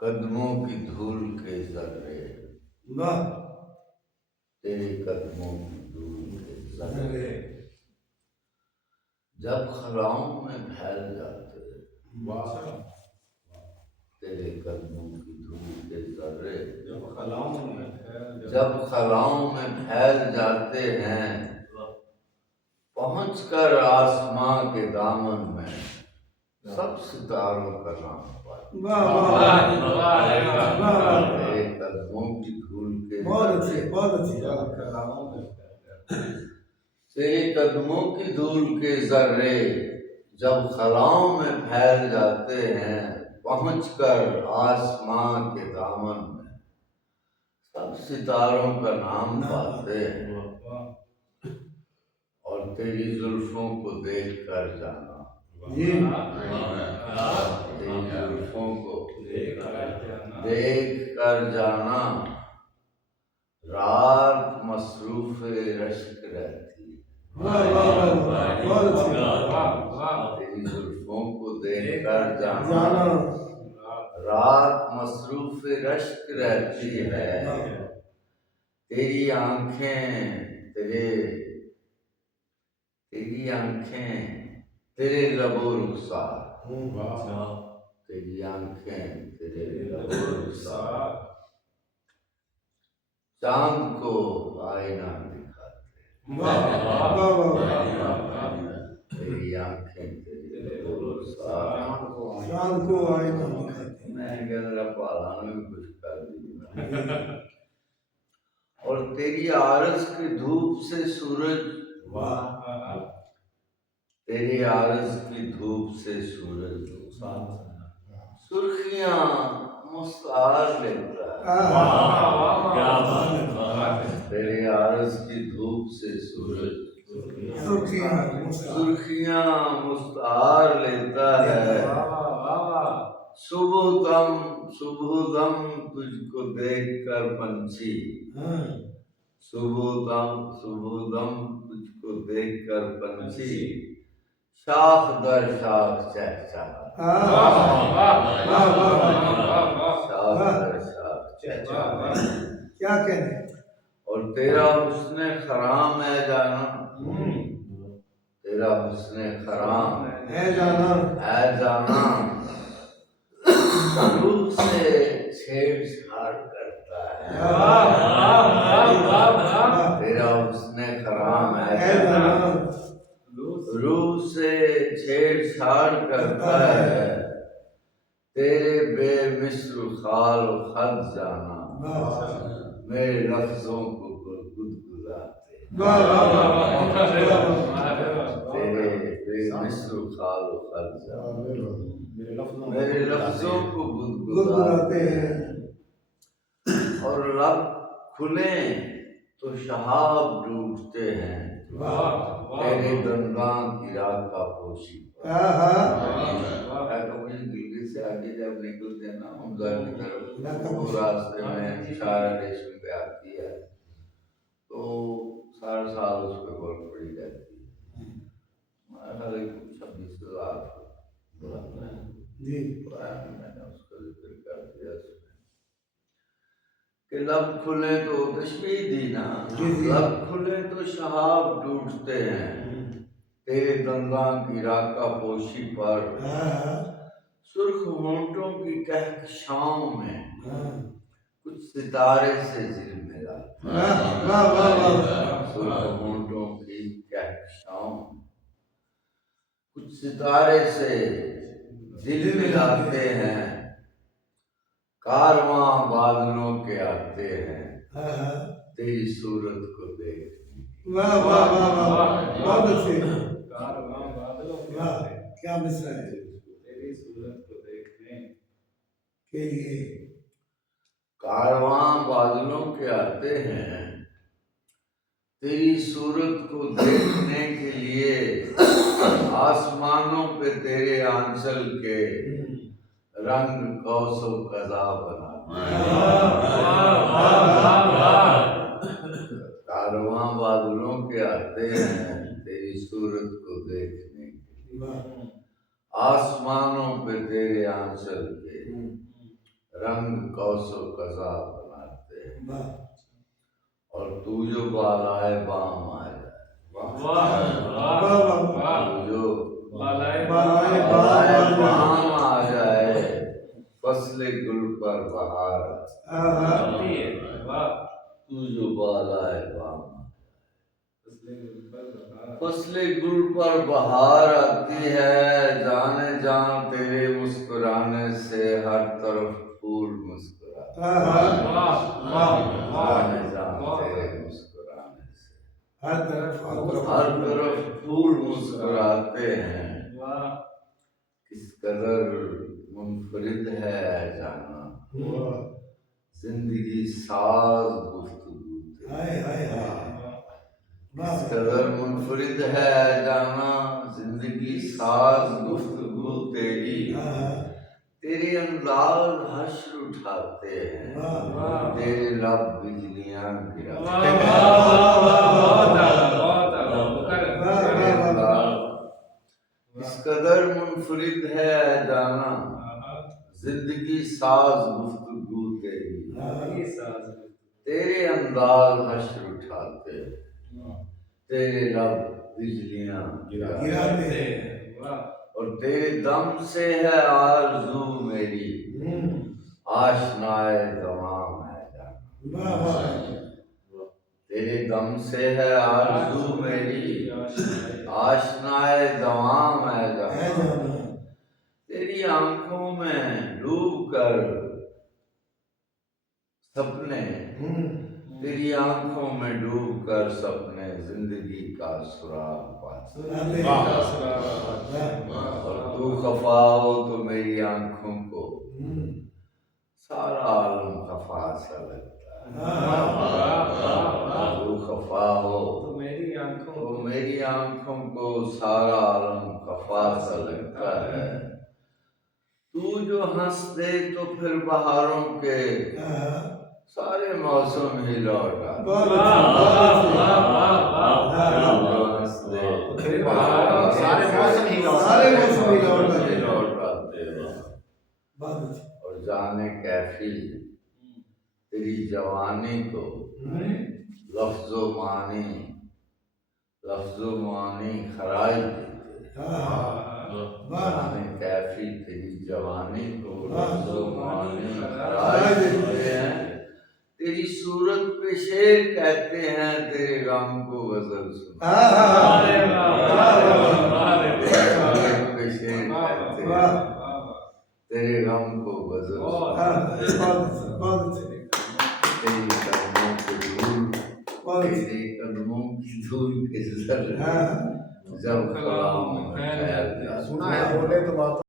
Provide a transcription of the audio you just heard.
قدموں کی دھول کے ذرے، واہ تیرے قدموں کی دھول کے ذرے جب خلاؤں میں پھیل جاتے، تیرے قدموں کی دھول کے ذرے جب خلاؤں میں پھیل جاتے ہیں، پہنچ کر آسماں کے دامن میں سب ستاروں کا نام پاتے۔ تیرے قدموں کی دھول کے تیرے قدموں کی دھول کے ذرے جب خلاؤں میں پھیل جاتے ہیں، پہنچ کر آسماں کے دامن میں سب ستاروں کا نام پاتے ہیں، اور تیری زلفوں کو دیکھ کر جانا، تیری زلفوں کو دیکھ کر جانا، رات مصروف رشک رہتی، تیری زلفوں کو دیکھ کر جانا، رات مصروف رشک رہتی ہے، تیری آنکھیں تیرے لب و رخسار، تیری آنکھیں تیرے لب و رخسار چاند کو آئینہ دکھاتے، تیری آنکھیں تیرے لب و رخسار چاند کو آئینہ دکھاتے۔ میں ذرا پالا میں کچھ کر دی، اور تیری عارض کی دھوپ سے سورج، تیری عارض کی دھوپ سے سورج سرخیاں مستعار لیتا ہے، تیری عارض کی دھوپ سے سورج سرخیاں مستعار لیتا ہے، صبح دم تجھ کو دیکھ کر پنچھی، صبح دم تجھ کو دیکھ کر پنچھی شاخ در شاخ چہچہاتا، شاخ در شاخ چہچہاتا، کیا کہنے۔ اور تیرا حسن خرام ہے جانا، تیرا حسن خرام ہے جانا روح سے چھیڑ چھاڑ کرتا ہے، تیرا حسن خرام ہے جانا روح سے چھیڑ چھاڑ کرتا ہے، تیرے بے مثل خال و خط جانا میرے لفظوں کو گدگداتے، تیرے بے مثل خال و خط جانا میرے لفظوں کو گدگداتے ہیں، اور لب کھلیں تو شہاب ڈوبتے ہیں، تیرے دنداں کی راکہ پوشی دلی سے آگے جب نکلتے ہیں نا حمزہ کی طرف، وہ راستے میں اشارہ ریشم پہ آتی ہے تو سارا سال اس پہ برف پڑی رہتی ہے، ہمارے خیال 26,000 میں نے اس کا ذکر کر دیا اس میں کہ لب کھلے تو تشبیہ دی نا، لب کھلے تو شہاب ٹوٹتے ہیں، تیرے دنداں کی راکہ پوشی پر سرخ ہونٹوں کی کہکشاؤں میں کچھ ستارے سے جھلملاتے، سرخ ہونٹوں کی کہکشاؤں میں کچھ ستارے سے جھلملاتے ہیں، کارواں بادلوں کے آتے ہیں تیری صورت کو دیکھنے، بہت اچھے، کیا مصرع ہے، تیری صورت کو دیکھنے کے لیے کارواں بادلوں کے آتے ہیں، تیری صورت کو دیکھنے کے لیے آسمانوں پہ تیرے آنچل کے رنگ قوس و قزح بناتے ہیں، کارواں بادلوں کے آتے ہیں تیری صورت کو دیکھنے کے لیے، آسمانوں پہ تیرے آنچل کے رنگ قوس و قزح بناتے ہیں، واہ اور تو جو بالائے بام آ جائے، واہ واہ واہ واہ تو جو بالائے بالائے بالائے بام بام آ جائے، فصل گل پر بہار آتی ہے، واہ تو جو بالائے بام واہ فصل گل پر بہار آتی ہے، جانے جان تیرے مسکرانے سے ہر طرف پھول مسکراتے واہ جانے جان تیرے مسکرانے سے ہر طرف ہر طرف پھول مسکراتے ہیں، واہ کس قدر منفرد ہے جانا واہ زندگی ساز گفتگو تیری، ہائے ہائے ہائے کس قدر منفرد ہے جانا زندگی ساز گفتگو تیری، تیرے انداز حشر اٹھاتے ہیں، واہ تیرے لب بجلیاں گراتے واہ ہیں، بہت اعلیٰ تیرے انداز کس قدر منفرد ہے جانا زندگی ساز گفتگو تیری، تیرے انداز حشر اٹھاتے ہیں، تیرے لب بجلیاں گراتے ہیں، اور تیرے دم سے ہے آرزو میری آشنائے تمام ہے جانا، تیرے دم سے ہے آرزو میری آشنائے تمام ہے جانا، تیری آنکھوں میں ڈوب کر سپنے، تیری آنکھوں میں ڈوب کر سپنے زندگی کا سراغ پاتے، اور تو خفا ہو تو میری آنکھوں کو سارا عالم خفا سا لگتا ہے، تو خفا ہو تو میری آنکھوں تو میری آنکھوں کو سارا عالم خفا سا لگتا ہے، تو جو ہنس دے تو پھر بہاروں کے سارے موسم ہی لوٹ آتے، جو ہنس دے تو پھر سارے موسم ہی لوٹ سارے موسم ہی لوٹ ہی آتے ہیں۔ لوٹ آتے ہیں، بہت اچھا اور جانے کیفی تیری جوانی کو لفظ و معنی خراج دیتے ہیں، جانے کیفی تیری جوانی کو لفظ و معنی خراج دیتے ہیں، تیری صورت پہ شعر کہتے ہیں، تیرے غم کو غزل سنا، تیری صورت پہ شعر کہتے ہیں، تیرے غم کو غزل سنا، تیری قدموں کے دھول تیرے قدموں کی دھول کے زر جب خلا میں خیال جاتا سنا ہے بولے تو بات